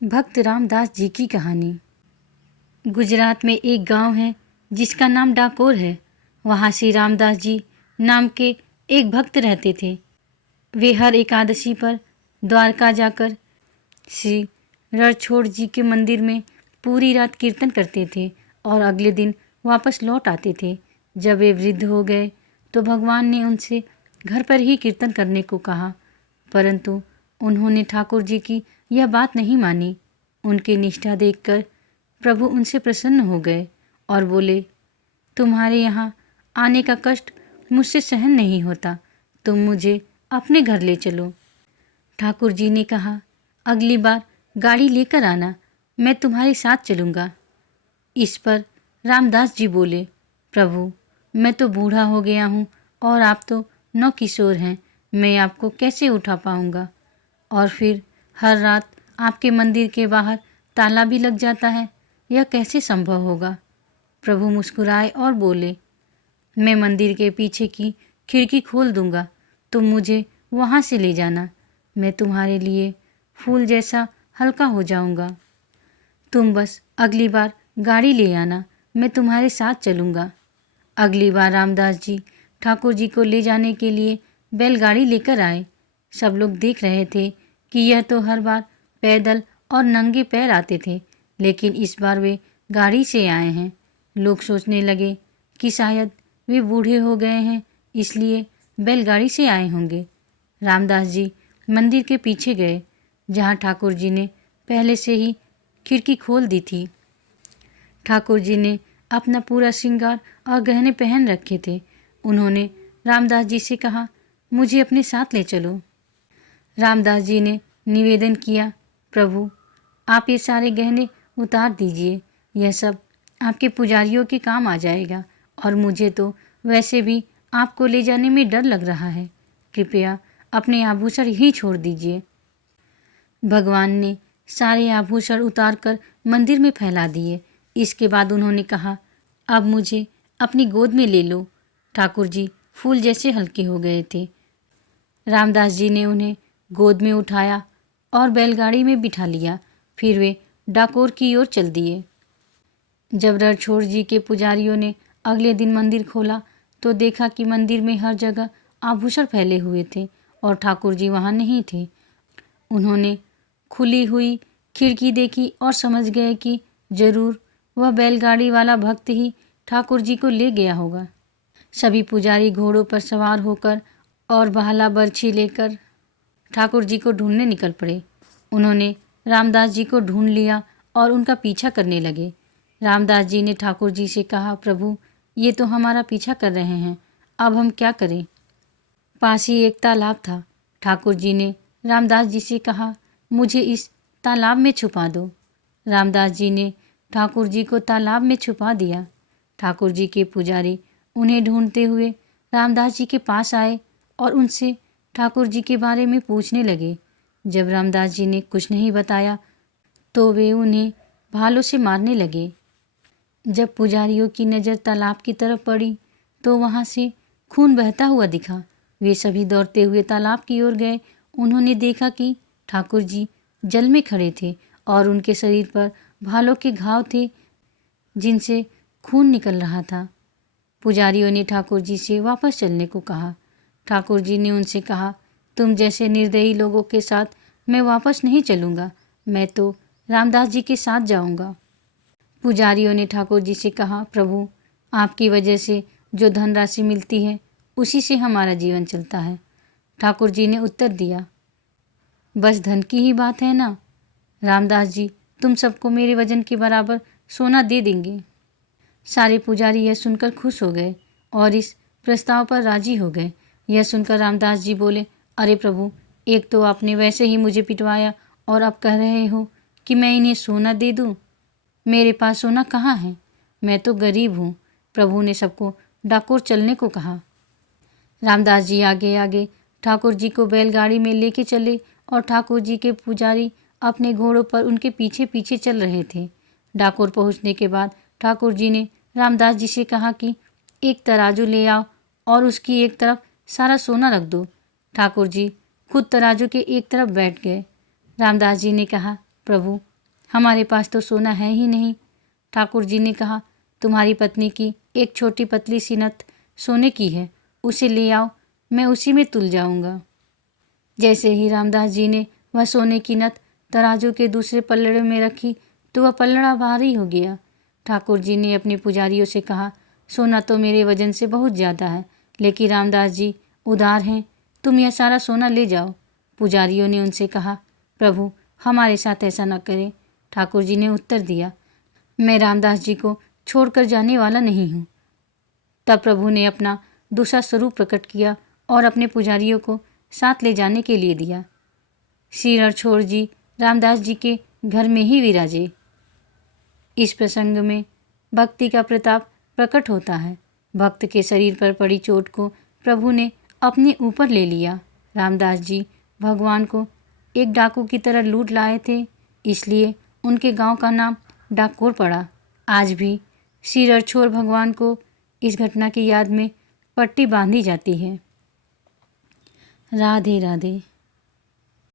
भक्त रामदास जी की कहानी। गुजरात में एक गांव है जिसका नाम डाकोर है। वहाँ श्री रामदास जी नाम के एक भक्त रहते थे। वे हर एकादशी पर द्वारका जाकर श्री रणछोड़ जी के मंदिर में पूरी रात कीर्तन करते थे और अगले दिन वापस लौट आते थे। जब वे वृद्ध हो गए तो भगवान ने उनसे घर पर ही कीर्तन करने को कहा, परंतु उन्होंने ठाकुर जी की यह बात नहीं मानी। उनकी निष्ठा देखकर प्रभु उनसे प्रसन्न हो गए और बोले, तुम्हारे यहाँ आने का कष्ट मुझसे सहन नहीं होता, तुम मुझे अपने घर ले चलो। ठाकुर जी ने कहा, अगली बार गाड़ी लेकर आना, मैं तुम्हारे साथ चलूँगा। इस पर रामदास जी बोले, प्रभु मैं तो बूढ़ा हो गया हूँ और आप तो नौकिशोर हैं, मैं आपको कैसे उठा पाऊँगा। और फिर हर रात आपके मंदिर के बाहर ताला भी लग जाता है, यह कैसे संभव होगा। प्रभु मुस्कुराए और बोले, मैं मंदिर के पीछे की खिड़की खोल दूंगा, तुम मुझे वहाँ से ले जाना, मैं तुम्हारे लिए फूल जैसा हल्का हो जाऊंगा। तुम बस अगली बार गाड़ी ले आना, मैं तुम्हारे साथ चलूँगा। अगली बार रामदास जी ठाकुर जी को ले जाने के लिए बैलगाड़ी लेकर आए। सब लोग देख रहे थे कि यह तो हर बार पैदल और नंगे पैर आते थे, लेकिन इस बार वे गाड़ी से आए हैं। लोग सोचने लगे कि शायद वे बूढ़े हो गए हैं, इसलिए बैलगाड़ी से आए होंगे। रामदास जी मंदिर के पीछे गए, जहाँ ठाकुर जी ने पहले से ही खिड़की खोल दी थी। ठाकुर जी ने अपना पूरा श्रृंगार और गहने पहन रखे थे। उन्होंने रामदास जी से कहा, मुझे अपने साथ ले चलो। रामदास जी ने निवेदन किया, प्रभु आप ये सारे गहने उतार दीजिए, यह सब आपके पुजारियों के काम आ जाएगा और मुझे तो वैसे भी आपको ले जाने में डर लग रहा है, कृपया अपने आभूषण ही छोड़ दीजिए। भगवान ने सारे आभूषण उतारकर मंदिर में फैला दिए। इसके बाद उन्होंने कहा, अब मुझे अपनी गोद में ले लो। ठाकुर जी फूल जैसे हल्के हो गए थे। रामदास जी ने उन्हें गोद में उठाया और बैलगाड़ी में बिठा लिया। फिर वे डाकोर की ओर चल दिए। जब रणछोड़ जी के पुजारियों ने अगले दिन मंदिर खोला तो देखा कि मंदिर में हर जगह आभूषण फैले हुए थे और ठाकुर जी वहाँ नहीं थे। उन्होंने खुली हुई खिड़की देखी और समझ गए कि जरूर वह बैलगाड़ी वाला भक्त ही ठाकुर जी को ले गया होगा। सभी पुजारी घोड़ों पर सवार होकर और भाला बर्छी लेकर ठाकुर जी को ढूंढने निकल पड़े। उन्होंने रामदास जी को ढूंढ लिया और उनका पीछा करने लगे। रामदास जी ने ठाकुर जी से कहा, प्रभु ये तो हमारा पीछा कर रहे हैं, अब हम क्या करें। पास ही एक तालाब था। ठाकुर जी ने रामदास जी से कहा, मुझे इस तालाब में छुपा दो। रामदास जी ने ठाकुर जी को तालाब में छुपा दिया। ठाकुर जी के पुजारी उन्हें ढूंढते हुए रामदास जी के पास आए और उनसे ठाकुर जी के बारे में पूछने लगे। जब रामदास जी ने कुछ नहीं बताया तो वे उन्हें भालों से मारने लगे। जब पुजारियों की नज़र तालाब की तरफ पड़ी तो वहाँ से खून बहता हुआ दिखा। वे सभी दौड़ते हुए तालाब की ओर गए। उन्होंने देखा कि ठाकुर जी जल में खड़े थे और उनके शरीर पर भालों के घाव थे जिनसे खून निकल रहा था। पुजारियों ने ठाकुर जी से वापस चलने को कहा। ठाकुर जी ने उनसे कहा, तुम जैसे निर्दयी लोगों के साथ मैं वापस नहीं चलूँगा, मैं तो रामदास जी के साथ जाऊँगा। पुजारियों ने ठाकुर जी से कहा, प्रभु आपकी वजह से जो धनराशि मिलती है उसी से हमारा जीवन चलता है। ठाकुर जी ने उत्तर दिया, बस धन की ही बात है ना। रामदास जी तुम सबको मेरे वजन के बराबर सोना दे देंगे। सारे पुजारी यह सुनकर खुश हो गए और इस प्रस्ताव पर राजी हो गए। यह सुनकर रामदास जी बोले, अरे प्रभु, एक तो आपने वैसे ही मुझे पिटवाया और अब कह रहे हो कि मैं इन्हें सोना दे दूं। मेरे पास सोना कहाँ है, मैं तो गरीब हूँ। प्रभु ने सबको डाकोर चलने को कहा। रामदास जी आगे आगे ठाकुर जी को बैलगाड़ी में लेके चले और ठाकुर जी के पुजारी अपने घोड़ों पर उनके पीछे पीछे चल रहे थे। डाकोर पहुँचने के बाद ठाकुर जी ने रामदास जी से कहा कि एक तराजू ले आओ और उसकी एक तरफ सारा सोना रख दो। ठाकुर जी खुद तराजू के एक तरफ बैठ गए। रामदास जी ने कहा, प्रभु, हमारे पास तो सोना है ही नहीं। ठाकुर जी ने कहा, तुम्हारी पत्नी की एक छोटी पतली सी नथ सोने की है, उसे ले आओ, मैं उसी में तुल जाऊंगा। जैसे ही रामदास जी ने वह सोने की नथ तराजू के दूसरे पल्लड़े में रखी तो वह पल्लड़ा भारी हो गया। ठाकुर जी ने अपने पुजारियों से कहा, सोना तो मेरे वजन से बहुत ज़्यादा है, लेकिन रामदास जी उदार हैं, तुम यह सारा सोना ले जाओ। पुजारियों ने उनसे कहा, प्रभु, हमारे साथ ऐसा न करें। ठाकुर जी ने उत्तर दिया, मैं रामदास जी को छोड़कर जाने वाला नहीं हूँ। तब प्रभु ने अपना दूसरा स्वरूप प्रकट किया और अपने पुजारियों को साथ ले जाने के लिए दिया। श्री रणछोड़ जी रामदास जी के घर में ही विराजे। इस प्रसंग में भक्ति का प्रताप प्रकट होता है। भक्त के शरीर पर पड़ी चोट को प्रभु ने अपने ऊपर ले लिया। रामदास जी भगवान को एक डाकू की तरह लूट लाए थे, इसलिए उनके गांव का नाम डाकोर पड़ा। आज भी श्री रणछोड़ भगवान को इस घटना की याद में पट्टी बांधी जाती है। राधे राधे।